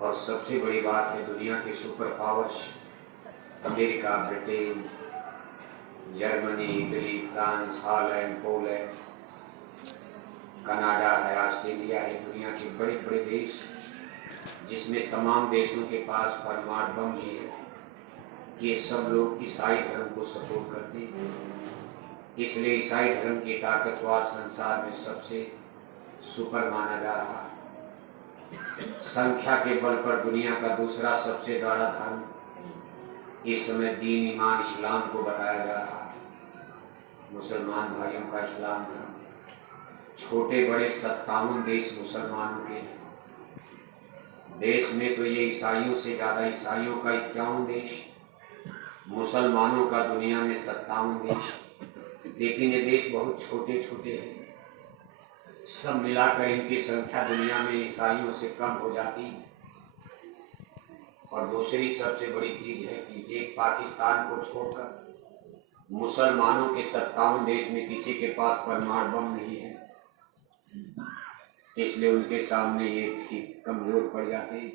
और सबसे बड़ी बात है दुनिया के super powers America, Britain, Germany, Italy, France, Holland, Poland, Canada है, ऑस्ट्रेलिया है, दुनिया के बड़े बड़े देश जिसमें तमाम देशों के पास परमाणु बम भी है। ये सब लोग ईसाई धर्म को सपोर्ट करते हैं, इसलिए ईसाई धर्म की ताकतवर संसार में सबसे सुपर माना जा रहा है। संख्या के बल पर दुनिया का दूसरा सबसे बड़ा धर्म इस समय दीन ईमान इस्लाम को बताया जा रहा है। मुसलमान भाइयों का इस्लाम धर्म, छोटे बड़े 57 देश मुसलमानों के हैं। देश में तो ये ईसाइयों से ज्यादा, ईसाइयों का 51 देश, मुसलमानों का दुनिया में 57 देश, लेकिन ये देश बहुत छोटे छोटे हैं। सब मिलाकर इनकी संख्या दुनिया में ईसाइयों से कम हो जाती है। और दूसरी सबसे बड़ी चीज है कि एक पाकिस्तान को छोड़कर मुसलमानों के 57 देश में किसी के पास परमाणु बम नहीं है, इसलिए उनके सामने ये ठीक कमजोर पड़ जाते हैं।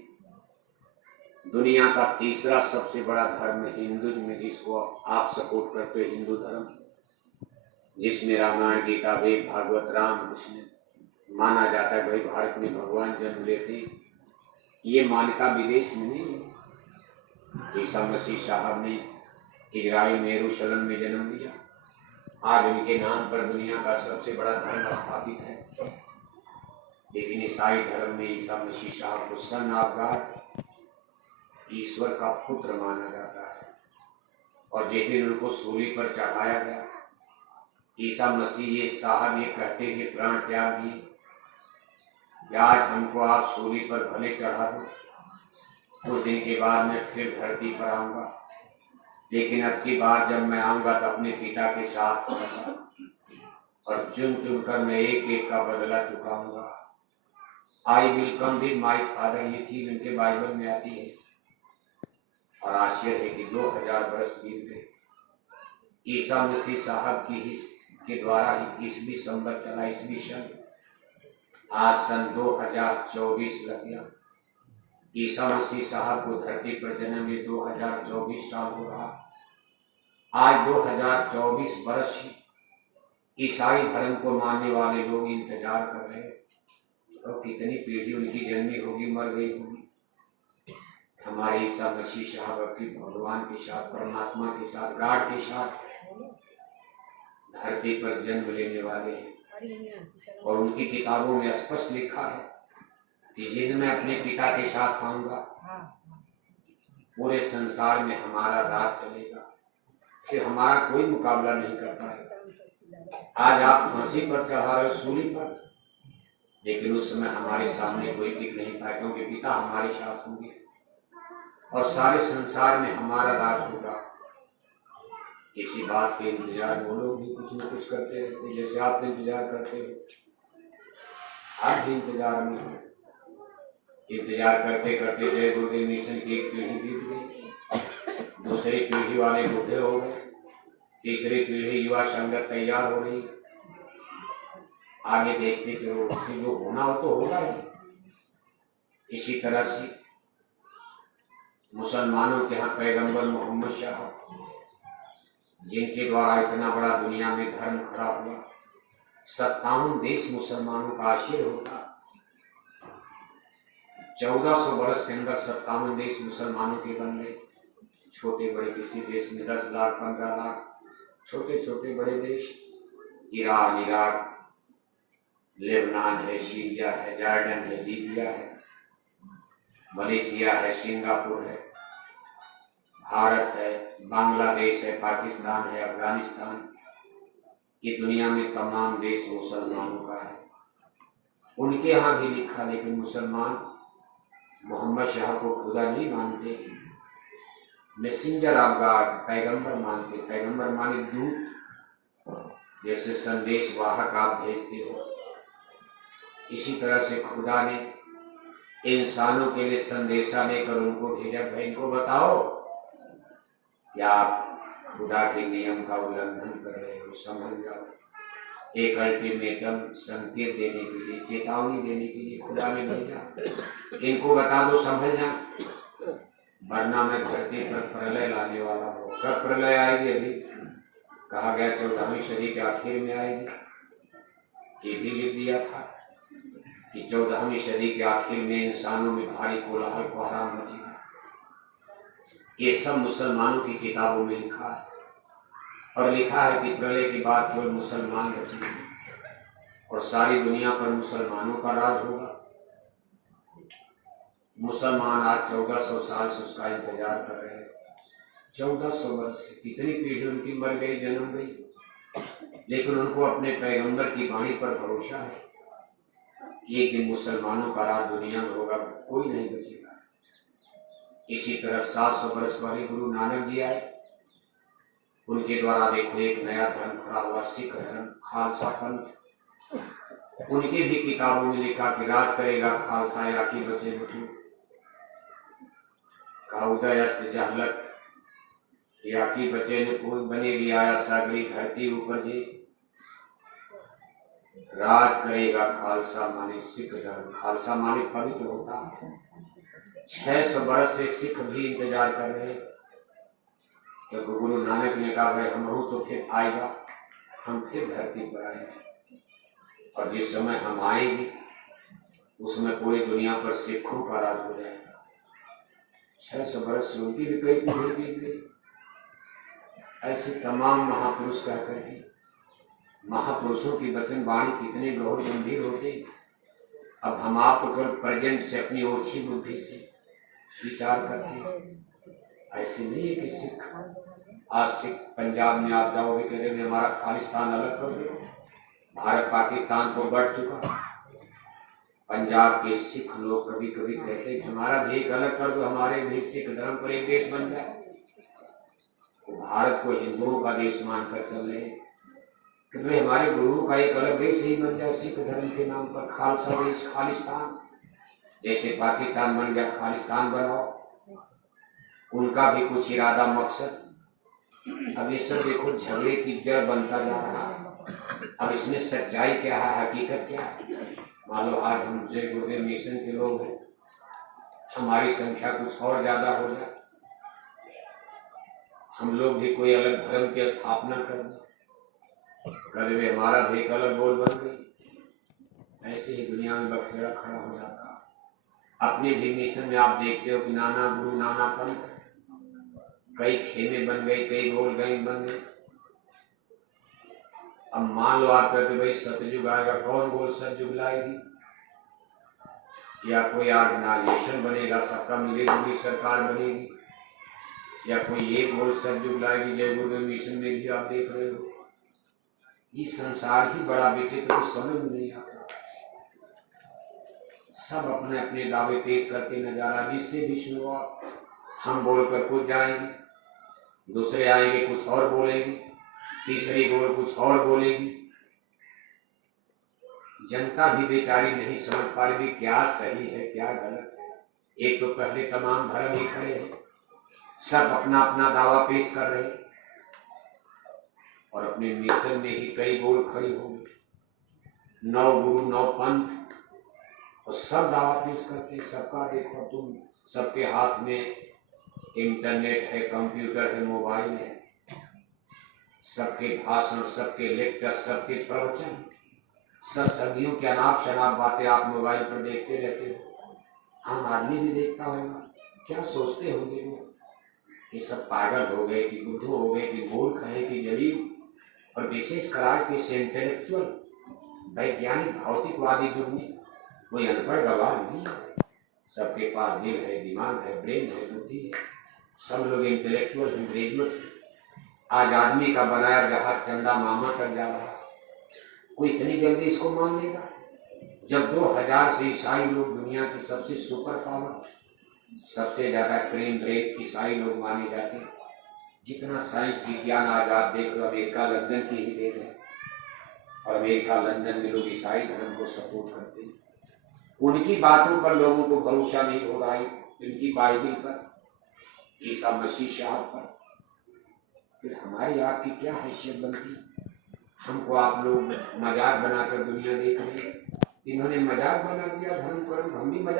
दुनिया का तीसरा सबसे बड़ा धर्म हिंदुइज्म में, जिसको आप सपोर्ट करते हो, हिंदू धर्म, जिसमें रामायण, गीता, वेद, भागवत, राम, कृष्ण माना जाता है। भाई भारत में भगवान जन्म लेते, ये मान्यता विदेश में नहीं है। ईसा मसीह साहब ने इजराइल में यरूशलेम में जन्म लिया। आज उनके नाम पर दुनिया का सबसे बड़ा धर्म स्थापित है। लेकिन ईसाई धर्म में ईसा मसीह साहब को सन ऑफ गॉड, ईश्वर का पुत्र माना जाता है। और जिस दिन उनको सूली पर चढ़ाया गया, ईसा मसीह ये साहब ये कहते हुए प्राण त्याग दिए कि आज हमको आप सूली पर भले चढ़ा दो, कुछ दिन के बाद मैं फिर धरती पर आऊंगा, लेकिन अब की बार जब मैं आऊंगा तो अपने पिता के साथ आऊंगा और चुन चुन कर मैं एक एक का बदला चुकाऊंगा। I will come with my father, ये चीज उनके बाइबल में आती है। और आश्चर्य है कि 2000 वर्ष बीत गए, ईसा मसीह साहब की ही के द्वारा ही 21वीं संवत चला, 21वीं सन, आज सन 2024 लग गया। ईसा मसीह साहब को धरती पर जन्म में 2024 साल हो रहा। आज 2024 वर्ष ईसाई धर्म को मानने वाले लोग इंतजार कर रहे हैं। तो कितनी पीढ़ी उनकी जन्मी होगी, मर गई होगी। हमारे ईसा मसीह साहब अपनी भगवान के साथ, परमात्मा के साथ, गॉड के साथ धरती पर जन्म लेने वाले हैं। और उनकी किताबों में स्पष्ट लिखा है कि जिन मैं अपने पिता के साथ आऊंगा, पूरे संसार में हमारा राज चलेगा, फिर हमारा कोई मुकाबला नहीं कर पाएगा। आज आप फांसी पर चढ़ा रहे हो, सूली पर, लेकिन उस समय हमारे सामने कोई टिक नहीं पाए, क्योंकि पिता हमारे साथ होंगे और सारे संसार में हमारा राज होगा। इसी बात के इंतजार वो लोग भी कुछ न कुछ करते रहते हैं, जैसे आप इंतजार करते हो। आप भी इंतजार में हो, इंतजार करते करते जय गुरुदेव मिशन की एक पीढ़ी बीत गई, दूसरी पीढ़ी वाले बूढ़े हो गए, तीसरी पीढ़ी युवा संगत तैयार हो रही। आगे देखते चलो, जो होना हो तो होगा ही। इसी तरह से मुसलमानों के यहाँ पैगंबर मोहम्मद साहब, जिनके द्वारा इतना बड़ा दुनिया में धर्म खड़ा हुआ, 57 देश मुसलमानों का आश्चर्य होता। 1400 वर्ष के अंदर 57 देश मुसलमानों के बन गए। छोटे बड़े किसी देश में 10 लाख 15 लाख, छोटे छोटे बड़े देश, ईरान, इराक, लेबनान है, सीरिया है, जॉर्डन है, लीबिया है, मलेशिया है, सिंगापुर है, भारत है, बांग्लादेश है, पाकिस्तान है, अफगानिस्तान, ये दुनिया में तमाम देश मुसलमानों का है। उनके यहाँ भी लिखा, लेकिन मुसलमान मोहम्मद शाह को खुदा नहीं मानते, मैसेंजर ऑफ गॉड, पैगंबर मानते। पैगंबर माने दूत, जैसे संदेश वाहक आप भेजते हो, इसी तरह से खुदा ने इंसानों के लिए संदेशा लेकर उनको भेजा। भाई इनको बताओ कि आप खुदा के नियम का उल्लंघन कर रहे हो, समझ जाओ। एक अल्टीमेटम संकेत देने के लिए, चेतावनी देने के लिए खुदा ने भेजा। इनको बता दो संभल जा, वरना मैं धरती पर प्रलय लाने वाला हूँ। कब प्रलय आएगी? अभी कहा गया 14वीं सदी के आखिर में आएगी। ये भी लिख दिया था कि 14वीं सदी के आखिर में इंसानों में भारी कोलाहल कोहराम मचेगा। ये सब मुसलमानों की किताबों में लिखा है, और लिखा है कि प्रलय के बाद केवल मुसलमान बचेंगे और सारी दुनिया पर मुसलमानों का राज होगा। मुसलमान आज 1400 साल से उसका इंतजार कर रहे हैं। 1400 वर्ष से कितनी पीढ़ी उनकी मर गई, जन्म गई, लेकिन उनको अपने पैगंबर की वाणी पर भरोसा है कि एक दिन मुसलमानों का राज दुनिया में होगा, कोई नहीं बचेगा। इसी तरह 700 वर्ष पहले गुरु नानक जी आए, उनके द्वारा देखो एक नया धर्म खड़ा हुआ, सिख धर्म, खालसा पंथ। उनकी भी किताबों में लिखा कि राज करेगा खालसा, या की बचे बटू, का उदय अस्त जहलत, या की बचे ने कोई बनेगी आया सागरी धरती ऊपर जी। राज करेगा खालसा माने सिख धर्म, खालसा माने पवित्र होता है। 600 वर्ष से सिख भी इंतजार कर रहे, क्योंकि गुरु नानक ने कहा भाई हम तो फिर आएगा, हम फिर धरती पर आएंगे, और जिस समय हम आएंगे उसमें पूरी दुनिया पर सिखों का राज हो जाएगा। 600 वर्ष से उनकी भी कई पीढ़ी बीत गई। ऐसे तमाम महापुरुष कह करके, महापुरुषों की वचन वाणी कितने गौर गंभीर होते। अब हम आपको केवल प्रेजेंट से अपनी ओछी बुद्धि से विचार करते हैं। ऐसे नहीं है कि सिख, आज सिख पंजाब में आप जाओगे कह रहे हमारा खालिस्तान अलग कर दो, भारत पाकिस्तान तो बढ़ चुका। पंजाब के सिख लोग कभी कभी कहते हैं कि हमारा भी एक अलग कर दो, हमारे भी सिख धर्म पर एक देश बन जाए। तो भारत को हिंदुओं का देश मानकर चल रहे, कि हमारे गुरुओं का एक अलग देश ही बन जाए सिख धर्म के नाम पर, खालसा देश, खालिस्तान। जैसे पाकिस्तान बन गया, खालिस्तान बनाओ। उनका भी कुछ इरादा, मकसद। अब ये सब देखो झगड़े की जड़ बनता जा रहा है। अब इसमें सच्चाई क्या है, हकीकत क्या है? मान लो आज हम जय गुरुदेव मिशन के लोग हैं, हमारी संख्या कुछ और ज्यादा हो जाए, हम लोग भी कोई अलग धर्म की स्थापना कर दें, कभी हमारा भी एक अलग बोल बन गई, ऐसे ही दुनिया में बखेड़ा खड़ा हो जाता। अपने भी मिशन में आप देखते हो कि नाना गुरु नाना पंथ, कई खेमे बन गई, कई गोल गई बन गई। अब मान लो आप कहते भाई सतयुग आएगा, कौन गोल सतयुग लाएगी? या कोई ऑर्गेनाइजेशन बनेगा, सबका मिलेगी सरकार बनेगी, या कोई एक गोल सतयुग लाएगी। जय गुरुदेव मिशन में भी आप देख रहे हो, ये संसार ही बड़ा विचित्र, तो समझ में नहीं आता। सब अपने अपने दावे पेश करके नजारा, जिससे भी सुनो हम बोलकर कुछ जाएंगे, दूसरे आएंगे कुछ और बोलेंगे, तीसरी गोल कुछ और बोलेगी। जनता भी बेचारी नहीं समझ पा रही क्या सही है क्या गलत है। एक तो पहले तमाम धर्म ही खड़े हैं, सब अपना अपना दावा पेश कर रहे हैं, और अपने मिशन में ही कई गोल खड़ी हो गई। 9 गुरु 9 पंथ, और सब दावा पेश करते। सबका देखो तुम, सबके हाथ में इंटरनेट है, कंप्यूटर है, मोबाइल है, सबके भाषण, सबके लेक्चर, सबके प्रवचन, सब सदियों की अनाप शनाप बातें आप मोबाइल पर देखते रहते हो। आम आदमी भी देखता होगा, क्या सोचते होंगे वो, ये सब पागल हो गए कि बुद्धू हो गए कि मूर्ख है कि जलील। और विशेषकर आज के इंटेलेक्चुअल वैज्ञानिक भौतिकवादी युग में कोई अनपढ़ गवाह नहीं है, सबके पास दिल है, दिमाग है, ब्रेन है, बुद्धि है, सब लोग इंटेलेक्चुअल हैं, ग्रेजुएट हैं। आज आदमी का बनाया जहाज चंदा मामा कर जा रहा, कोई इतनी जल्दी इसको मान लेगा? जब 2000 से ईसाई लोग दुनिया की सबसे सुपर पावर, सबसे ज्यादा क्रेम रेट ईसाई लोग माने जाते हैं। जितना साइंस विज्ञान आज आप देख लो, अमेरिका लंदन की ही देन है, और अमेरिका लंदन में लोग ईसाई धर्म को सपोर्ट करते हैं। उनकी बातों पर लोगों को भरोसा नहीं हो रहा है, उनकी बाइबल पर, ईसा मसीह साहब पर, फिर हमारी आपकी क्या हैसियत बनती? हमको आप लोग मजाक बनाकर दुनिया देख रही है। इन्होंने मजाक बना दिया धर्म कर्म, हम भी मजाक